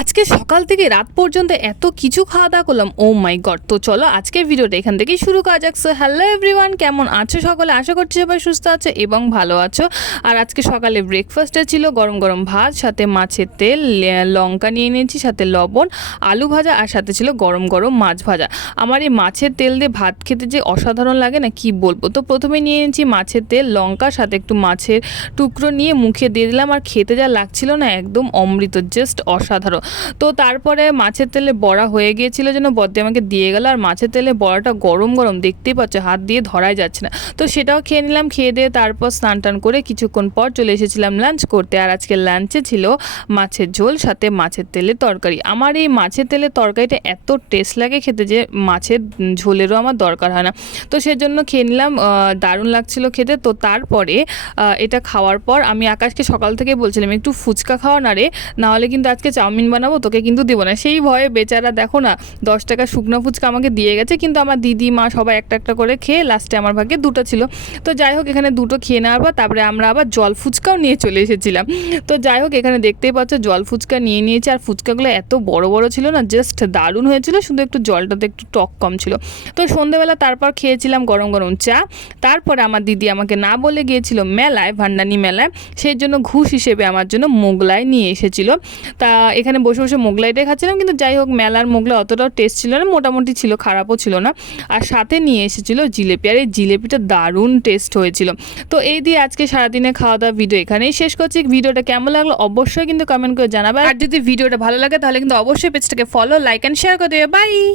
আজকে সকাল থেকে রাত পর্যন্ত এত কিছু খাওয়া দাওয়া করলাম, ও মাই গড। তো চলো আজকে ভিডিওটা এখান থেকেই শুরু করা যাক। সো হ্যালো এভরিওয়ান, কেমন আছো সকলে? আশা করছি সবাই সুস্থ আছো এবং ভালো আছো। আর আজকে সকালে ব্রেকফাস্টে ছিল গরম গরম ভাত, সাথে মাছের তেল, লঙ্কা নিয়ে নিয়েছি, সাথে লবণ, আলু ভাজা, আর সাথে ছিল গরম গরম মাছ ভাজা। আমার এই মাছের তেল দিয়ে ভাত খেতে যে অসাধারণ লাগে না, কি বলবো। তো প্রথমে নিয়ে নিয়েছি মাছের তেল, লঙ্কা, সাথে একটু মাছের টুকরো নিয়ে মুখে দিয়ে দিলাম। আর খেতে যা লাগছিল না, একদম অমৃত, জাস্ট অসাধারণ। তো তারপরে মাছের তেলে বড়া হয়ে গিয়েছিল, যেন বদ্দি আমাকে দিয়ে গেল। আর মাছের তেলে বড়াটা গরম গরম, দেখতেই পাচ্ছ, হাত দিয়ে ধরাই যাচ্ছে না। তো সেটাও খেয়ে নিলাম। খেয়ে দিয়ে তারপর স্নান টান করে কিছুক্ষণ পর চলে এসেছিলাম লাঞ্চ করতে। আর আজকে লাঞ্চে ছিল মাছের ঝোল, সাথে মাছের তেলের তরকারি। আমার এই মাছের তেলের তরকারিটা এত টেস্ট লাগে খেতে যে মাছের ঝোলেরও আমার দরকার হয় না। তো সেজন্য খেয়ে নিলাম, দারুণ লাগছিল খেতে। তো তারপরে এটা খাওয়ার পর আমি আকাশকে সকাল থেকে বলছিলাম একটু ফুচকা খাওয়া না রে, নাহলে কিন্তু আজকে চাউমিন বানাবো, তোকে কিন্তু দেবো না। সেই ভয়ে বেচারা দেখো না 10 টাকা শুকনো ফুচকা আমাকে দিয়ে গেছে, কিন্তু আমার দিদি মা সবাই একটা একটা করে খেয়ে লাস্টে আমার ভাগ্যে দুটো ছিল। তো যাই হোক, এখানে দুটো খেয়ে নেওয়ার পর তারপরে আমরা আবার জল ফুচকাও নিয়ে চলে এসেছিলাম। তো যাই হোক, এখানে দেখতেই পাচ্ছ জল ফুচকা নিয়ে নিয়েছি। আর ফুচকাগুলো এত বড় বড় ছিল না, জাস্ট দারুণ হয়েছিল, শুধু একটু জলটাতে একটু টক কম ছিল। তো সন্ধ্যেবেলা তারপর খেয়েছিলাম গরম গরম চা। তারপরে আমার দিদি আমাকে না বলে গিয়েছিল মেলায়, ভান্ডানি মেলায়, সেই জন্য ঘুষ হিসেবে আমার জন্য মোগলাই নিয়ে এসেছিল। তা এখানে বসে বসে মোগলাইটাই খাচ্ছিলাম, কিন্তু যাই হোক মেলার মোগলাই অতটাও টেস্ট ছিল না, মোটামুটি ছিল, খারাপও ছিল না। আর সাথে নিয়ে এসেছিল জিলেপি, আর এই জিলেপিটা দারুণ টেস্ট হয়েছিল। তো এই দিয়ে আজকে সারাদিনে খাওয়া দাওয়া ভিডিও এখানেই শেষ করছি। ভিডিওটা কেমন লাগলো অবশ্যই কিন্তু কমেন্ট করে জানাবে। আর যদি ভিডিওটা ভালো লাগে তাহলে কিন্তু অবশ্যই পেজটাকে ফলো, লাইক অ্যান্ড শেয়ার করে দেবে। বাই।